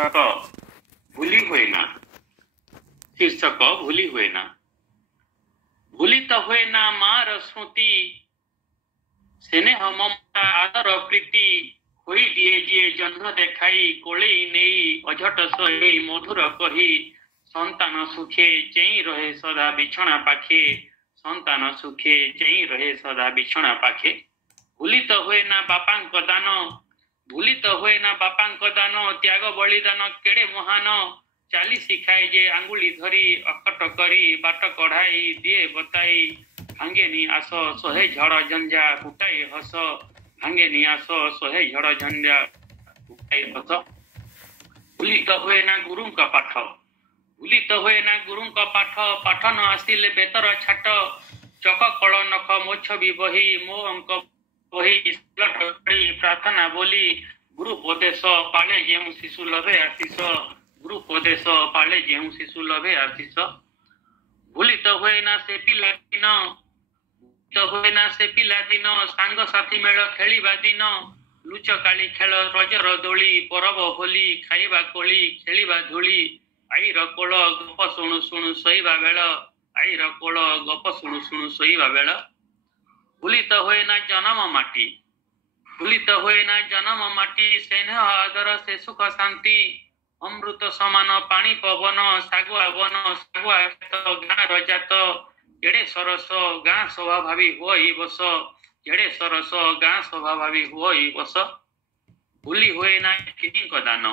शीर्षक भूली हुए ना। शीर्षक भूली हुए ना। भूली तो हुए ना मार स्मृति स्नेह ममता आदर प्रीति होई दिए जिए जन्म देखाई कोलेई नेई अझट सही मधुर कही संतान सुखे चेई रहे सदा बिछଣା पाखे संतान सुखे चेई रहे सदा बिछଣା पाखे। भूली तो हुए ना बापांक दान भूली तो हुए ना बापांक दान त्याग बलिदान केड़े महान चाली शिखाए जे आंगुली धरी अकट करी बाट कढ़ाई दिए बताई भांगेनी आस सोहे झड़ झंझा फुटाई हस भांगेनी आस सोहे झड़ झंझा फुटाई हस। भूली तो हुए ना गुरु का पाठ भूली तो हुए ना गुरु का पाठ पाठ न आसिले बेतर छाट चक कल नख मोछ भी बही मो अंक बही प्रार्थना बोली गुरु उपदेश पाले जेउ शिशु लभे आशीष गुरु उपदेश पाले जेउ शिशु लभे आशीष। भूली तो हुए ना से पिला दिन तो हुए ना से पिला दिन सांग साथी मेल खेलिबा दिन लुच काली खेल रजर दोली परब होली खाइबा कोली खेलिबा धूली आईर कोल गप शुणु शुणु शोइबा बेल आईर कोल गप शुणु शुणु शोइबा बेल। भूली तो हुए ना जन्म माटी भूली तो हुए ना जन्म माटी स्नेह आदर से सुख शांति अमृत समान पानी पवन सागुआ वन सागुआ गाँ रजात जेड़े सरस गाँ स्वभावी हुई बस जेड़े सरस गाँ स्वभावी हुई बस। भूली हुए ना तिनी दान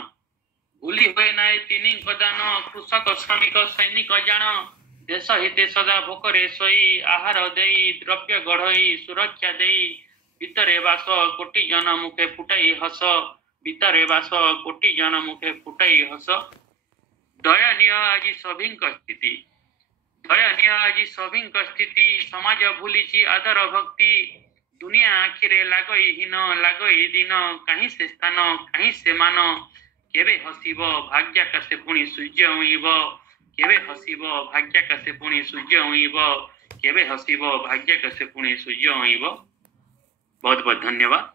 भूली हुए ना तिनी दान कृषक श्रमिक सैनिक जान देश हिते सदा भोकरे सोई आहार देई द्रव्य गढ़ई सुरक्षा देई भितरे बास कोटि जन मुखे फुटाई हस भितरे बास कोटि जन मुखे फुटाई हस। दयनीय आज सभींक स्थिति दयनीय आज सभींक स्थिति समाज भूलिची आदर भक्ति दुनिया आखिरे लागई हीन लागई दिन कहीं से स्थान कहीं से मान केवे हसिब भाग्य कसे पुणी सूर्य उइब केवे हसिब भाग्य कसे पुणी सूर्य उइब केवे हसिब भाग्य कसे पुणी सूर्य उइब। बहुत बहुत धन्यवाद।